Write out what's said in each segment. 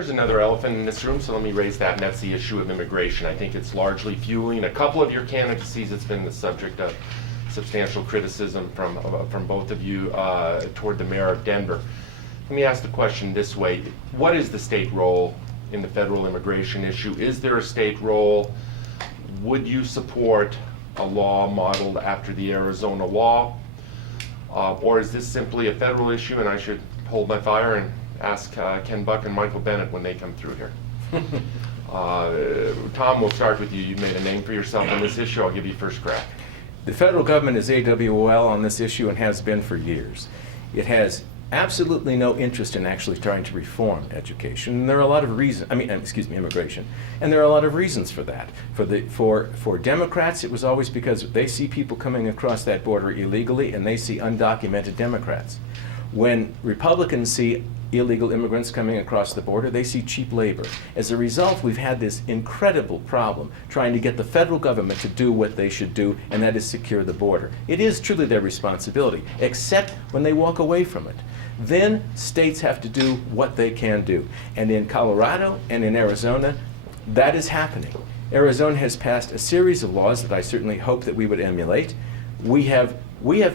There's another elephant in this room, so let me raise that, and that's the issue of immigration. I think it's largely fueling a couple of your candidacies. It's been the subject of substantial criticism from both of you toward the mayor of Denver. Let me ask the question this way. What is the state role in the federal immigration issue? Is there a state role? Would you support a law modeled after the Arizona law? Or is this simply a federal issue and I should hold my fire and ask Ken Buck and Michael Bennett when they come through here? Tom, we'll start with you. You've made a name for yourself on this issue. I'll give you first crack. The federal government is AWOL on this issue and has been for years. It has absolutely no interest in actually trying to reform education. And there are a lot of reasons, immigration. And there are a lot of reasons for that. For Democrats, it was always because they see people coming across that border illegally and they see undocumented Democrats. When Republicans see illegal immigrants coming across the border, they see cheap labor. As a result, we've had this incredible problem trying to get the federal government to do what they should do, and that is secure the border. It is truly their responsibility, except when they walk away from it. Then states have to do what they can do. And in Colorado and in Arizona, that is happening. Arizona has passed a series of laws that I certainly hope that we would emulate. We have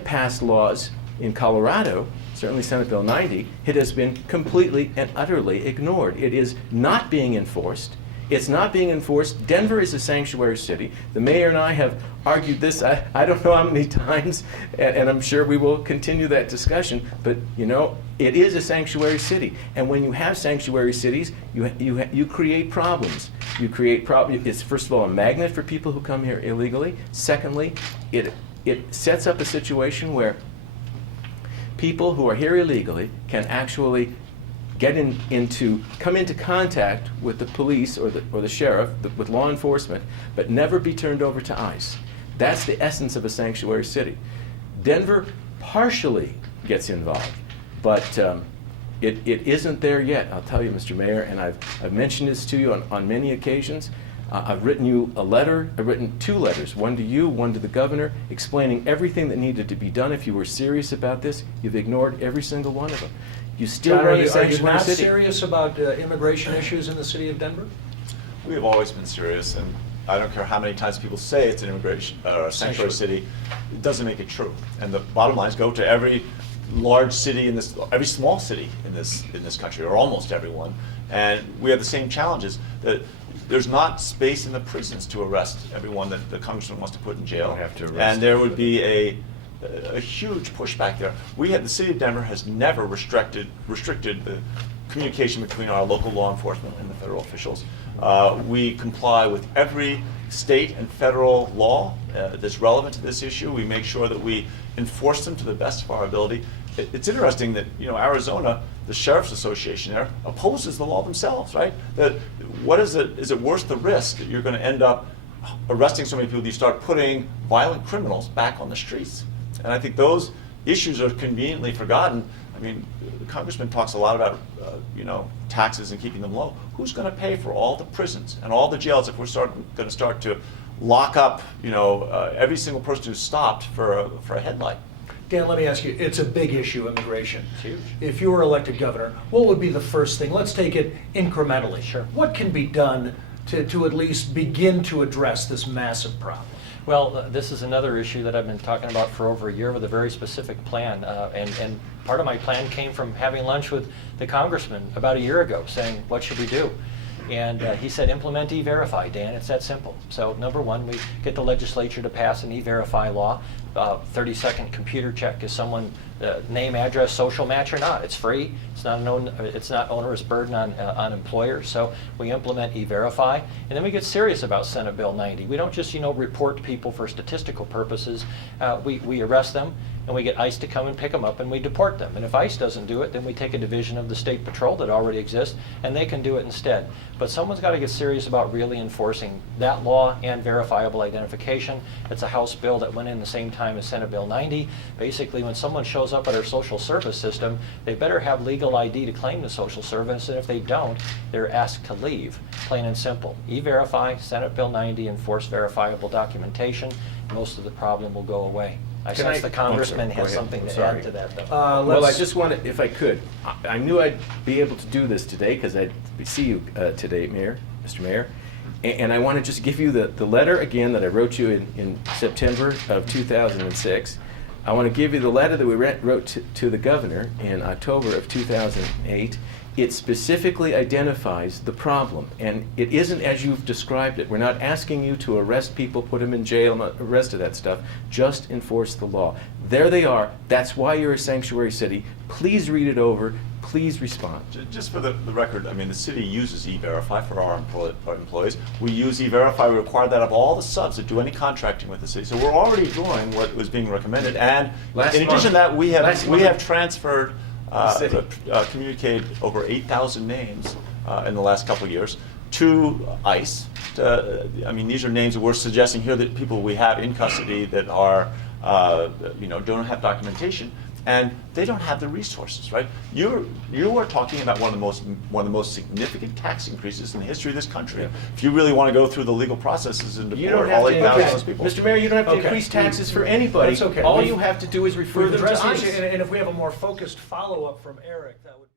passed laws in Colorado, certainly Senate Bill 90, it has been completely and utterly ignored. It is not being enforced. It's not being enforced. Denver is a sanctuary city. The mayor and I have argued this I don't know how many times, and I'm sure we will continue that discussion, but you know, it is a sanctuary city. And when you have sanctuary cities, you create problems. You create problems. It's first of all a magnet for people who come here illegally. Secondly, it sets up a situation where people who are here illegally can actually come into contact with the police or the sheriff, with law enforcement, but never be turned over to ICE. That's the essence of a sanctuary city. Denver partially gets involved, but it isn't there yet. I'll tell you, Mr. Mayor, and I've mentioned this to you on many occasions. I've written you a letter. I've written 2 letters, one to you, one to the governor, explaining everything that needed to be done. If you were serious about this, you've ignored every single one of them. You still run a sanctuary city. Are you not serious about immigration issues in the city of Denver? We have always been serious, and I don't care how many times people say it's an immigration or a sanctuary city, it doesn't make it true. And the bottom line is go to every large city in this, every small city in this country, or almost everyone, and we have the same challenges. That there's not space in the prisons to arrest everyone that the congressman wants to put in jail. And there would be a huge pushback there. The city of Denver has never restricted the communication between our local law enforcement and the federal officials. We comply with every state and federal law that's relevant to this issue. We make sure that we enforce them to the best of our ability. It's interesting that, you know, Arizona, the Sheriff's Association there, opposes the law themselves, right? Is it worth the risk that you're going to end up arresting so many people that you start putting violent criminals back on the streets? And I think those issues are conveniently forgotten. I mean, the congressman talks a lot about, taxes and keeping them low. Who's going to pay for all the prisons and all the jails if we're going to start to lock up, every single person who's stopped for a headlight? Dan, let me ask you, it's a big issue, immigration. It's huge. If you were elected governor, what would be the first thing? Let's take it incrementally. Sure. What can be done to at least begin to address this massive problem? Well, this is another issue that I've been talking about for over a year with a very specific plan. And part of my plan came from having lunch with the congressman about a year ago saying, what should we do? And he said, implement E-Verify, Dan. It's that simple. So number one, we get the legislature to pass an E-Verify law. 30-second computer check is someone name, address, social match or not. It's free. It's not onerous burden on employers. So we implement E-Verify, and then we get serious about Senate Bill 90. We don't just report people for statistical purposes. We arrest them, and we get ICE to come and pick them up, and we deport them. And if ICE doesn't do it, then we take a division of the state patrol that already exists, and they can do it instead. But someone's got to get serious about really enforcing that law and verifiable identification. It's a House bill that went in the same time as Senate Bill 90. Basically, when someone shows up at our social service system, they better have legal ID to claim the social service, and if they don't, they're asked to leave, plain and simple. E-Verify, Senate Bill 90, enforce verifiable documentation. Most of the problem will go away. I Can I- sense the oh, congressman go has ahead. something I'm to sorry. add to that, though. Well, I Let's- just wanted, if I could, I knew I'd be able to do this today because I see you today, Mayor, Mr. Mayor. And I want to just give you the letter again that I wrote you in September of 2006. I want to give you the letter that we wrote to the governor in October of 2008. It specifically identifies the problem, and it isn't as you've described it. We're not asking you to arrest people, put them in jail, and the rest of that stuff. Just enforce the law. There they are. That's why you're a sanctuary city. Please read it over. Please respond. Just for the record, I mean, the city uses E-Verify for our employees. We use E-Verify, we require that of all the subs that do any contracting with the city. So we're already doing what was being recommended. And Last in addition to month- that, we last have month- transferred, city. communicated over 8,000 names in the last couple of years to ICE. I mean, these are names that we're suggesting here that people we have in custody that are, don't have documentation. And they don't have the resources, right? You are talking about one of the most significant tax increases in the history of this country. Yeah. If you really want to go through the legal processes and You don't deport have all to, 8,000 of okay. those people. Mr. Mayor, you don't have to Okay. increase taxes for anybody. That's okay. All We've- you have to do is refer We've them to addressed the ICE. issue, and if we have a more focused follow-up from Eric, that would